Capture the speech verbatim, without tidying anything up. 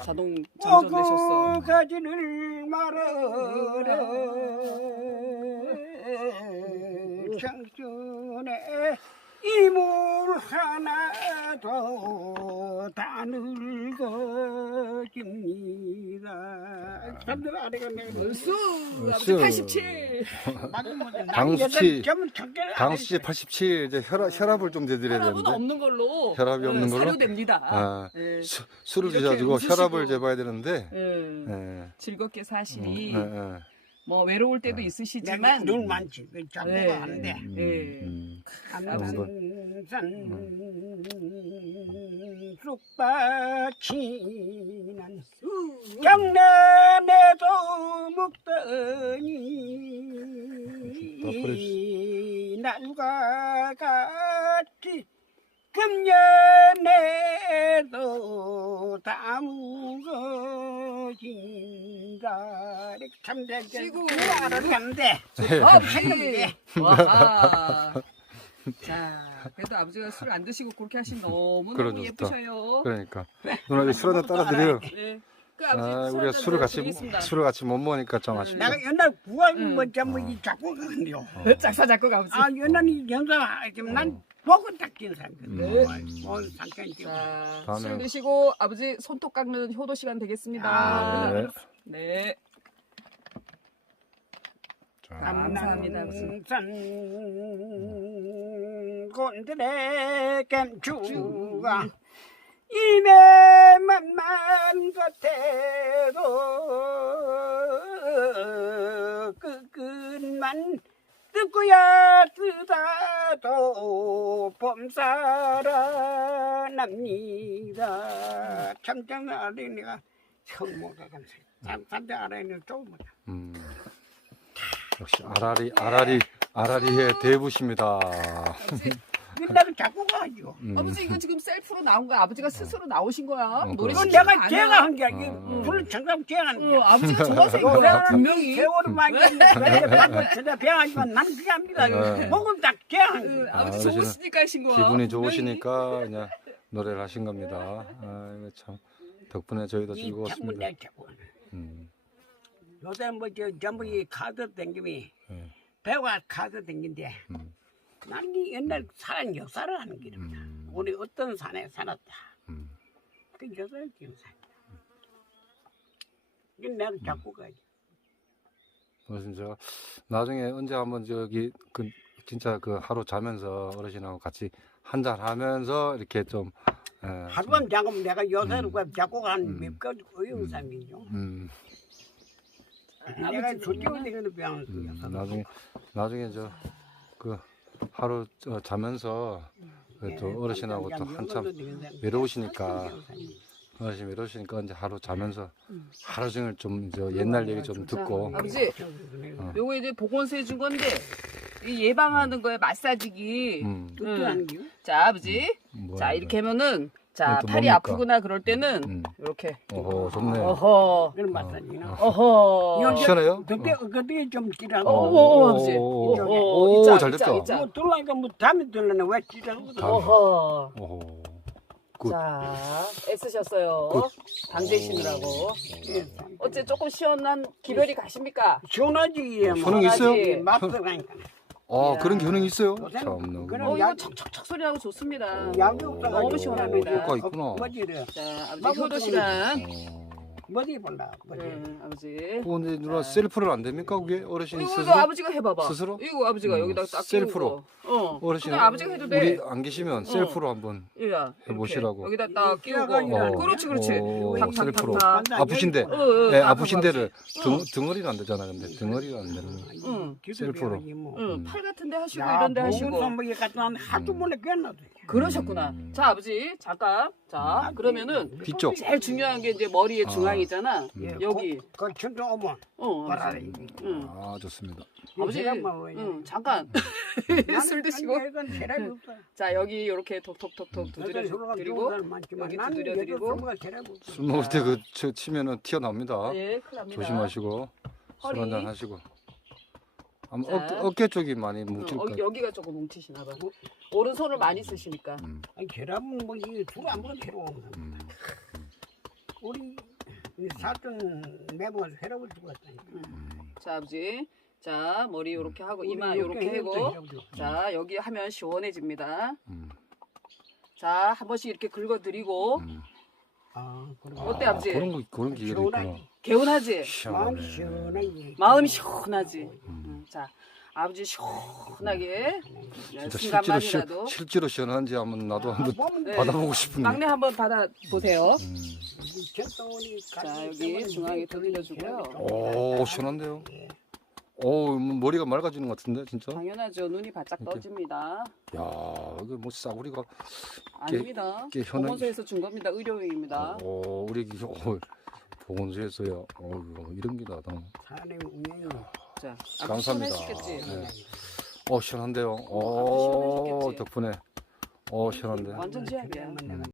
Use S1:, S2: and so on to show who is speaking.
S1: 자동 장전되셨어.
S2: 가지를 말아라 청춘의 이물 하나도 다 늙어집니다. 사람들 아래가 내가
S1: 벌써 아버지
S3: 벌써.
S1: 팔십칠.
S3: 당수치 당수치 팔십칠 이제 혈압 혈압을 좀 재드려야
S1: 혈압은
S3: 되는데
S1: 없는 걸로
S3: 혈압이 없는
S1: 네,
S3: 걸로?
S1: 사료됩니다.
S3: 아,
S1: 네.
S3: 수, 술을
S1: 이렇게
S3: 드셔가지고
S1: 웃으시고.
S3: 혈압을 재봐야 되는데
S1: 예.
S3: 예.
S1: 즐겁게 사시니
S3: 음, 예, 예.
S1: 뭐 외로울 때도
S2: 내가
S1: 있으시지만
S2: 눈 많지 작고가
S1: 네.
S2: 하는데
S3: 음,
S1: 네.
S3: 음.
S2: 암산산 쑥밭이 난 장난에도 묵더니 날과 같이 금년에도 다 묵어진다. 참
S1: 지구.
S2: 알았는데
S1: 아버지. 와. 자, 그래도 아버지가 술 안 드시고 그렇게 하시면 너무
S3: 그래,
S1: 너무
S3: 좋다.
S1: 예쁘셔요.
S3: 그러니까 누나 이제 술 한잔 따라 드려요.
S1: 네. 그 아버지
S3: 아,
S1: 술
S3: 우리가
S1: 한잔
S3: 술을 같이
S1: 드리겠습니다.
S3: 술을 같이 못 먹으니까 좀
S1: 음.
S3: 아쉽다.
S2: 내가 옛날 구할
S1: 응.
S2: 뭐 전부 이 작곡가인데요.
S1: 작사 작곡 아버지.
S2: 아 옛날 이 연사 지금 난 보고 딱진 사람거든.
S1: 네.
S2: 뭐 상관이 지
S1: 자,
S3: 다음에-
S1: 술 드시고 아버지 손톱 깎는 효도 시간 되겠습니다.
S2: 아,
S3: 네.
S1: 네.
S3: 자,
S1: 감사합니다, 아버지.
S2: 산 곤드레 겜추가 입에 만만 겉에도 그 끝만 듣고야 뜨다도 봄사라 납니다. 참참 아래니가 처음 못가 감사. 참참 아래는 조금 못.
S3: 음. 역시 아라리 아라리 아라리의 대부십니다.
S2: 나를 자꾸 가죠.
S3: 음.
S1: 아버지 이거 지금 셀프로 나온 거야. 아버지가 스스로 나오신 거야.
S3: 어,
S1: 노래
S2: 이건
S3: 그렇지.
S1: 시키는 거
S2: 내가 제가
S1: 아니야.
S2: 한 게 아니고
S3: 어.
S2: 불을 정상 제가 한
S1: 어,
S2: 게.
S1: 아버지가 좋아서 한 거야. 분명히.
S2: 세월을 많이 했는데 제가 배하지만 난 그게 합니다.
S3: 네.
S2: 목은 딱 제가 한
S1: 응,
S2: 게.
S1: 아버지
S3: 아, 어르신은
S1: 좋으시니까 하신 거야.
S3: 기분이
S1: 분명히.
S3: 좋으시니까 그냥 노래를 하신 겁니다. 아, 이거 참 덕분에 저희도
S2: 이
S3: 즐거웠습니다.
S2: 창문에 자꾸.
S3: 음.
S2: 요새 뭐저 전부 이 카드 댕김이
S3: 네.
S2: 배와 카드 댕긴데
S3: 음.
S2: 나는 이 옛날 사람 역사를 하는 길입니다.
S3: 음.
S2: 우리 어떤 산에 살았다.
S3: 음.
S2: 그 역사를 지금 산. 이게 내가 자꾸 가지.
S3: 그래서 제가 나중에 언제 한번 저기 그 진짜 그 하루 자면서 어르신하고 같이 한잔 하면서 이렇게 좀 예,
S2: 하루만 잠금 내가 요새를
S3: 음.
S2: 자꾸
S3: 음.
S2: 한몇 가지 어려운 사람이죠.
S3: 음,
S2: 내가 솔직히 내가 배우는
S3: 음,
S2: 거야.
S3: 나중에 나중에 저 그 하루 저 자면서 그또 어르신하고 또 한참 외로우시니까 어르신 외로우시니까 이제 하루 자면서 하루 종일 좀 저 옛날 얘기 좀 듣고
S1: 아버지, 요거 이제 보건소에 준 건데 이 예방하는 거에 마사지기.
S3: 음,
S2: 응.
S1: 자, 아버지.
S3: 뭐
S1: 자, 이렇게 하면은 자,
S3: 이것도
S1: 팔이
S3: 뭡니까?
S1: 아프구나 그럴 때는
S3: 음.
S1: 이렇게.
S3: 어허 좋네.
S1: 어허.
S2: 그런 마사지나.
S1: 어허.
S3: 시원해요?
S2: 그때 그때 좀
S1: 어,
S2: 길하고.
S1: 어, 아버지.
S3: 오,
S1: 어,
S3: 오,
S1: 있자,
S3: 잘
S1: 있자,
S3: 됐다.
S1: 있자.
S2: 뭐 들라니까 뭐 담이 들려네 왜 길하고.
S3: 담.
S1: 어허.
S3: 오호. 굿.
S1: 자, 애쓰셨어요.
S3: 굿.
S1: 당 되시느라고.
S2: 예.
S1: 어째 조금 시원한 기별이 가십니까?
S2: 시원하지.
S3: 어, 효능 있어요?
S2: 맛들어가니까.
S3: 아 그런 게 효능이 있어요?
S2: 요새는
S3: 참
S2: 그런
S1: 어,
S2: 약-
S1: 이거 척척척 소리하고 좋습니다.
S2: 약이 없어가지고.
S1: 너무 시원합니다.
S3: 효과가 있구나.
S2: 뭐지를.
S1: 자, 아버지
S2: 맛을
S1: 효도 시간.
S3: 어.
S2: 뭐지 몰라. 뭐지.
S1: 응, 아버지.
S3: 그거 근데 누나 셀프는 안 됩니까 그게 어르신이
S1: 이거
S3: 스스로?
S1: 이거 아버지가 해봐봐.
S3: 스스로?
S1: 이거 아버지가
S3: 음,
S1: 여기다 딱
S3: 셀프로.
S1: 끼우고. 어.
S3: 어르신
S1: 그냥 아버지가 해도 돼.
S3: 우리 안 계시면 셀프로 한번
S1: 이야.
S3: 해보시라고.
S1: 여기다 딱 끼우고.
S2: 끼워가지고.
S3: 어.
S1: 그렇지, 그렇지.
S3: 어,
S1: 탁, 탁,
S3: 셀프로.
S1: 탁,
S2: 탁.
S3: 아프신데,
S2: 어,
S1: 어,
S3: 네,
S1: 어,
S3: 아프신 데를 등,
S1: 어.
S3: 등허리가 안 되잖아. 근데 등허리가 안 되는.
S1: 응.
S3: 셀프로.
S2: 뭐.
S1: 응,
S3: 음.
S1: 팔 같은데 하시고
S2: 야,
S1: 이런데 하시고.
S2: 보건소 뭐 이거 난 하도
S3: 음.
S2: 몰래 꿰어놔도.
S1: 그러셨구나.
S3: 음.
S1: 자, 아버지, 잠깐. 자, 그러면은
S3: 뒤쪽.
S1: 제일 중요한 게 이제 머리의
S3: 아.
S1: 중앙이잖아.
S3: 음.
S1: 여기.
S2: 그 천둥 오면
S1: 어,
S2: 말아라.
S1: 아버지. 응.
S3: 아 좋습니다.
S1: 아버지,
S2: 제가 뭐
S1: 응, 잠깐. 술 드시고.
S2: 이건 세라이 없어.
S1: 자, 여기 이렇게 톡톡톡톡 두드려 드리고. 여기 두드려 드리고.
S3: 술 먹을 때 그 치면은 튀어나옵니다.
S1: 네, 큰일 납니다.
S3: 조심하시고 술
S1: 허리.
S3: 한잔 하시고. 아마
S1: 자.
S3: 어깨, 어깨 쪽이 많이
S1: 응,
S3: 뭉칠
S1: 어,
S3: 거예요.
S1: 여기가 조금 뭉치시나 봐. 오른손을 많이 쓰시니까.
S3: 음,
S2: 아니 계란은 뭐이 술안 먹으면 괴로워.
S3: 음.
S2: 우리 이 살던 매번 회라고 주고 왔다니까.
S1: 자 아버지, 자 머리 이렇게 하고 이마
S2: 우리
S1: 이렇게
S2: 이렇게
S1: 하고,
S2: 해부터 해부터.
S1: 자 여기 하면 시원해집니다.
S3: 음.
S1: 자 한 번씩 이렇게 긁어드리고.
S3: 음.
S2: 아, 그리고
S1: 어때, 아버지?
S3: 그런 거 그런 기계도 있구나.
S2: 시원하지.
S1: 개운하지?
S2: 마음
S3: 시원하네.
S2: 시원하지.
S1: 마음이 시원하지?
S3: 음.
S1: 음, 자 아버지 시원하게
S3: 진짜 실제로 시,
S1: 순간만이라도
S3: 실제로 시원한지 한번 나도
S2: 아,
S3: 한번
S2: 보면
S1: 네.
S3: 받아보고 싶은데.
S1: 막내 한번 받아보세요.
S3: 음.
S2: 전통이
S1: 자, 여기 중앙에 두드려주고요.
S3: 오 시원한데요. 오 뭐 머리가 맑아지는 것 같은데 진짜.
S1: 당연하죠. 눈이 바짝
S3: 이렇게.
S1: 떠집니다.
S3: 야 이거 뭐 싸구리가.
S1: 아닙니다.
S3: 이게 현황-
S1: 보건소에서 준 겁니다. 의료용입니다.
S3: 오 우리 기- 어, 보건소에서요. 어 이런 게 나다.
S2: 사람의 운명이
S1: 자,
S3: 감사합니다.
S1: 시원해지겠지?
S3: 네. 어 시원한데요.
S1: 아주
S3: 오
S1: 시원해졌겠지?
S3: 덕분에. 어 시원한데.
S1: 완전 제약이야.
S2: 내가